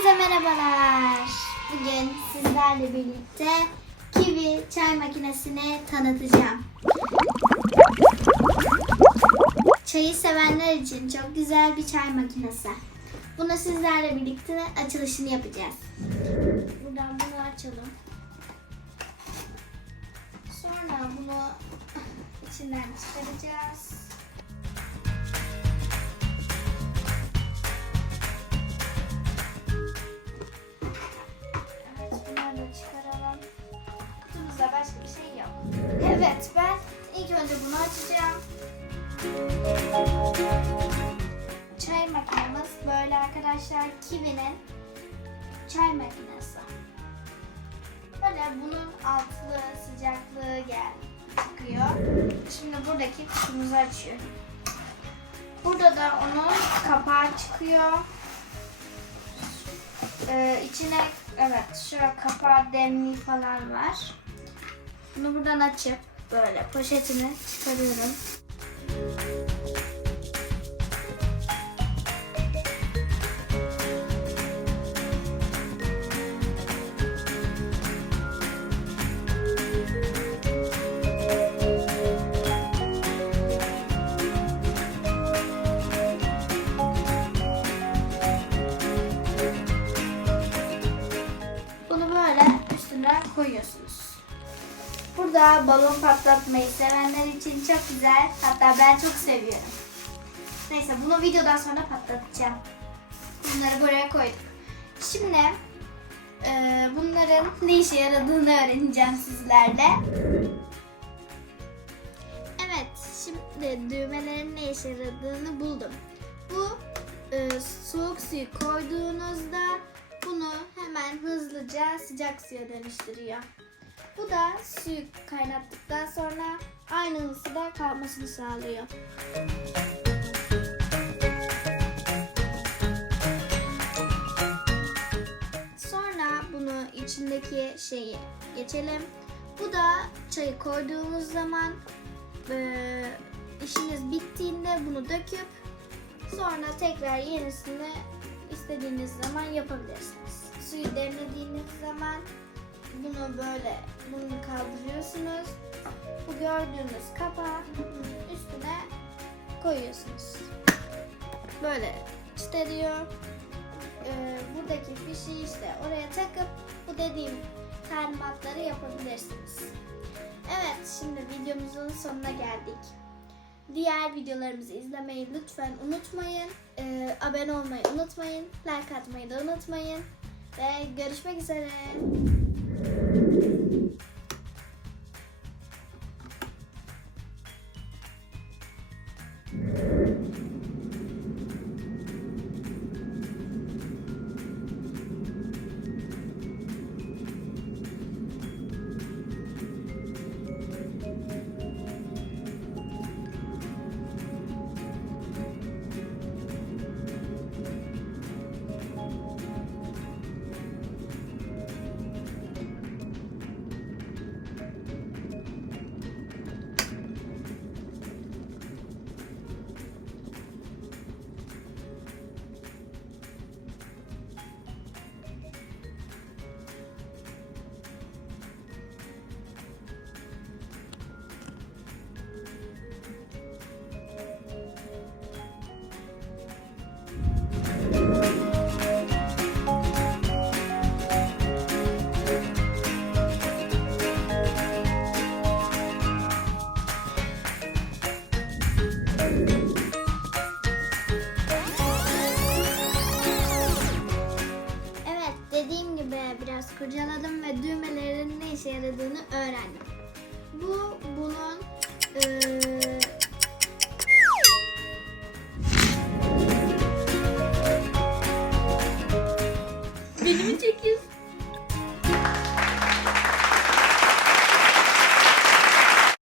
Hepinize merhabalar. Bugün sizlerle birlikte Kiwi çay makinesini tanıtacağım. Çayı sevenler için çok güzel bir çay makinesi. Bunu sizlerle birlikte açılışını yapacağız. Buradan bunu açalım. Sonra bunu içinden çıkaracağız. Önce bunu açacağım. Çay makinemiz böyle arkadaşlar. Kiwi'nin çay makinesi. Böyle bunun altlı sıcaklığı gel çıkıyor. Şimdi buradaki kutumuzu açıyorum. Burada da onun kapağı çıkıyor. Ee, içine evet şu kapağı demli falan var. Bunu buradan açıp böyle poşetini çıkarıyorum. Bunu böyle üstüne koyuyorsunuz. Burada balon patlatmayı sevenler için çok güzel. Hatta ben çok seviyorum. Neyse bunu videodan sonra patlatacağım. Bunları buraya koyduk. Şimdi e, bunların ne işe yaradığını öğreneceğim sizlerle. Evet, şimdi düğmelerin ne işe yaradığını buldum. Bu e, soğuk suyu koyduğunuzda bunu hemen hızlıca sıcak suya dönüştürüyor. Bu da suyu kaynattıktan sonra aynı ısıda kalmasını sağlıyor. Sonra bunu içindeki şeyi geçelim. Bu da çayı koyduğumuz zaman eee, işiniz bittiğinde bunu döküp sonra tekrar yenisini istediğiniz zaman yapabilirsiniz. Suyu demlediğiniz zaman bunu böyle bunu kaldırıyorsunuz. Bu gördüğünüz kapağı üstüne koyuyorsunuz. Böyle çıkarıyor. Ee, buradaki fişi işte oraya takıp bu dediğim talimatları yapabilirsiniz. Evet şimdi videomuzun sonuna geldik. Diğer videolarımızı izlemeyi lütfen unutmayın. Ee, abone olmayı unutmayın. Like atmayı da unutmayın. Ve görüşmek üzere. Kurcaladım ve düğmelerin ne işe yaradığını öğrendim. Bu bunun eee